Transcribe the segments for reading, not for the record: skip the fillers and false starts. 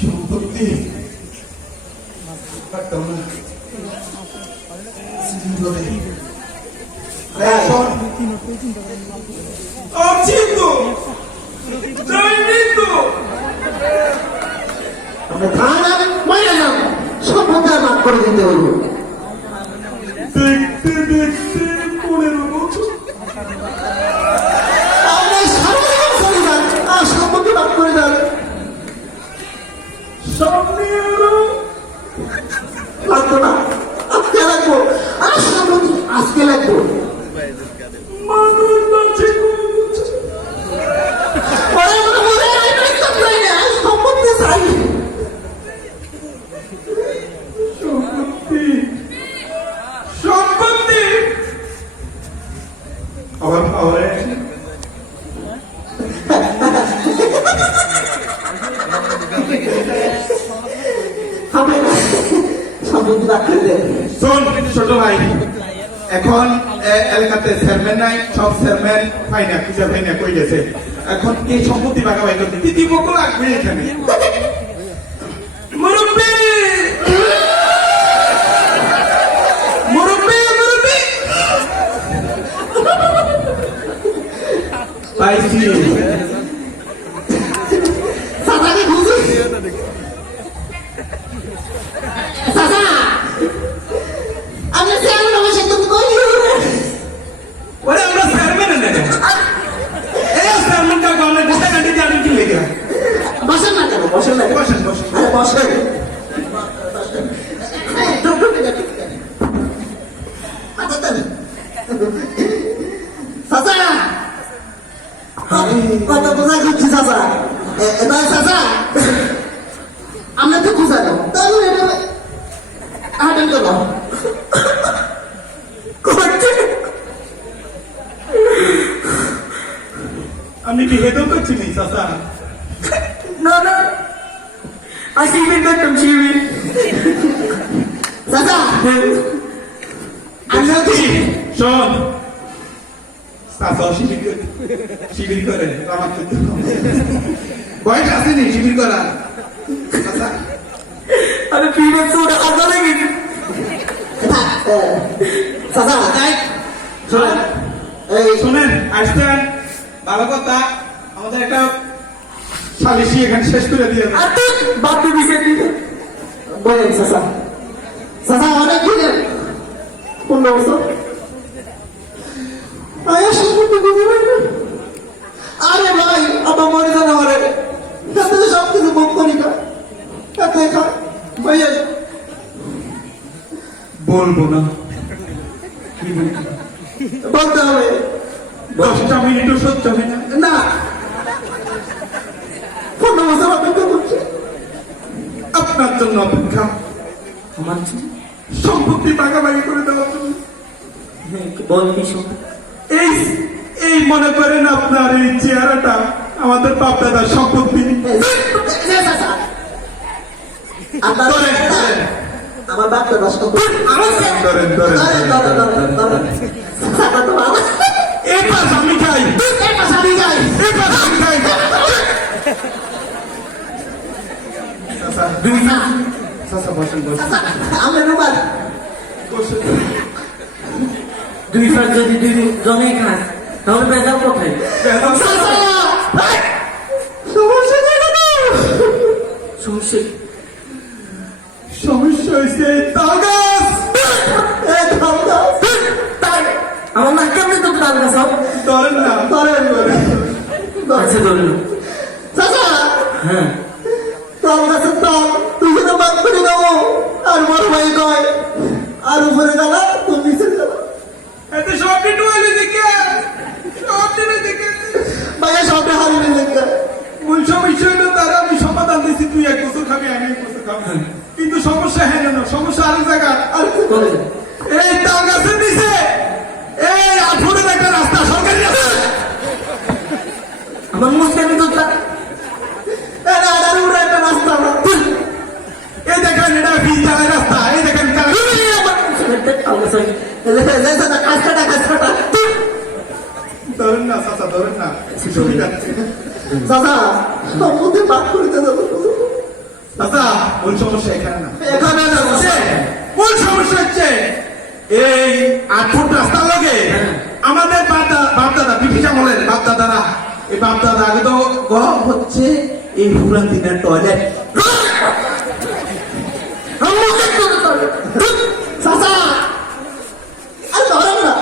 সম্পত্তি সম্পত্তি মাফ করে দিতে হলো। দেখতে দেখতে 15 বছর সম্পত্তি মাফ করে দেন। সামনে লাগতো না, আজকে লাগবো। আর সম্পত্তি আজকে লাগবো। মানুষ বাঁচে সম্পত্তি চাই। সম্পত্তি আবার পাওয়ারে সম্পত্তি বাদ করে দেন। শোন ছোট ভাই, এখন এলাকাতে চেয়ারম্যান নাই, সব চেয়ারম্যান ফাইনা খুঁজে ফাইনা কই গেছে। এখন এই সম্পত্তি ভাগাভাগি করতে দিদি বকল লাগবে এখানে। মুরব্বি মুরব্বি মুরব্বি পাইছি চাচাকে খুঁজি। চাচা আপনি চেয়ারম্যান অবশ্যই তুমি কই ওরে আমরা চেয়ারম্যান না এই চেয়ারম্যানটা গভর্নমেন্ট কোথায় গাড়ি দিয়ে আমি কি লেগে বসেন না কেন? বসেন না, বসেন বসেন আরে বসেন। চাচা কত বোঝা করছি চাচা। এবার চাচা আমরা তো খুঁজা দাও তাহলে এটা হাটেন করলাম। আমি কি হেদম করছি নি চাচা? না না শিবির করতাম শিবির। চাচা আমি শোন চাচা শিবির করে আমার তো বয়স আসেনি শিবির করা। চাচা আমি ফিরে চোর আদা লাগে। চাচা শোনেন, এই শোনেন আসছেন ভালো কথা, আমাদের একটা সালিশি এখানে শেষ করে দিয়ে বাপু বিষয় দিল বলেন চাচা। চাচা অনেক দিনের 15 বছর আয়া সম্পত্তি বুঝে পারি। আরে ভাই আমার মরে যান আমারে তাতে সব কিছু ভোগ করি না, তাতে খায় ভাইয়া বলবো না বলতে হবে। 10টা মিনিটও সহ্য হয় না। না 15 বছর অপেক্ষা করছে আপনার জন্য অপেক্ষা, আমার সম্পত্তি ভাগাভাগি করে দেওয়ার জন্য। বল কি সম্পত্তি? এই এই মনে করেন আপনার এই চেহারাটা আমাদের বাপ দাদার সম্পত্তি। আমার বাপ দাদা সম্পত্তি এই পাশ আমি খাই, এই পাশ আমি খাই। বসেন বসেন আমি রুমাল বসেন। 2 ফার যদি 2 জনে খাস তাহলে বেজাল কোথায়? সমস্যা সমস্যা হয়েছে তাল গাছ। আমার না কেমনি তো তাল গাছ ধরেন না ধরেন আচ্ছা ধরল। চাচা হ্যাঁ তাল গাছের তাল তুই যেন বাদ করে দেবো। আর বড় ভাই কয় আর উপরে গেলা তোর নিচে গেলা। এতে সবটি টুয়ালি দেখে সবটি দেখে ভাইয়া সবটা হারিয়ে দেখে মূল সমস্যা হলো তারা আমি সমাধান দিচ্ছি, তুই 1 বছর খাবি আমি 1 বছর খাবি, কিন্তু সমস্যা হ্যাঁ না, সমস্যা আরেক জায়গা। আর কি বলে এই তাল গাছের নিচে এই 8 ফুটের একটা রাস্তা, সরকারি রাস্তা। আমার মুসলিম তো একটা রাস্তা এই দেখেন এটা বীজ চালায় রাস্তা, এই দেখেন ধরেন না চাচা ধরেন না, সুবিধা চাচা সম্পত্তি ভাগ করিতে দেবো আচ্ছা মূল সমস্যা এখানে না, এখানে না বসে মূল সমস্যা হচ্ছে এই 8 ফুট রাস্তার লগে আমাদের বাপদাদা ব্রিটিশ আমলের বাপদাদারা, এই বাপদাদা আগে তো গরম হচ্ছে এই পুরান দিনের টয়লেট। চাচা আর ধরেন না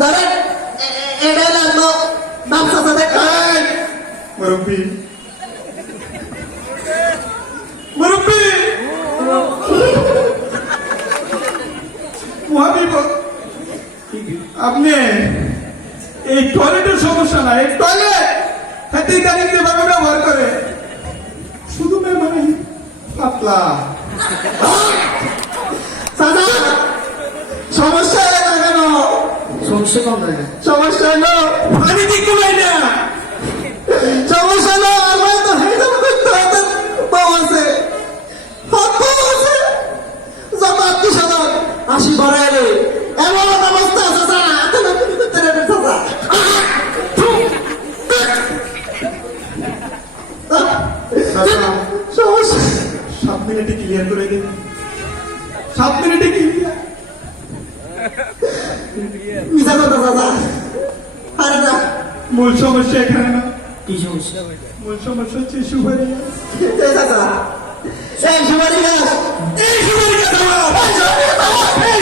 ধরেন এটা লাগলো বাপ চাচা দেখ মুরব্বী মুরব্বী মহাবিপদ, আপনি এই টয়লেটের সমস্যা নাই, টয়লেট হাতে গাড়ি যেভাবে ব্যবহার করে শুধু মানে পাতলা। চাচা সমস্যা না কেন সমস্যা কম লাগে সমস্যা হলো পানি ঠিক কুলাই না, সমস্যা হলো আমার তো হেডাম করতে হাতের বউ আছে হাত বউ আছে যত আত্মীয় স্বজন আসি বাড়াইলে এমন অবস্থা চাচা এখন আপনি করতে নেবেন চাচা সমস্যা 7 মিনিটে ক্লিয়ার করে দিন, 7 মিনিটে ক্লিয়ার। মিশা কথা চাচা আরে না মূল সমস্যা এখানে না, কি সমস্যা মূল সমস্যা হচ্ছে সুপারি। এই চাচা এই সুপারি গাছ এই সুপারি গাছ আমার! এই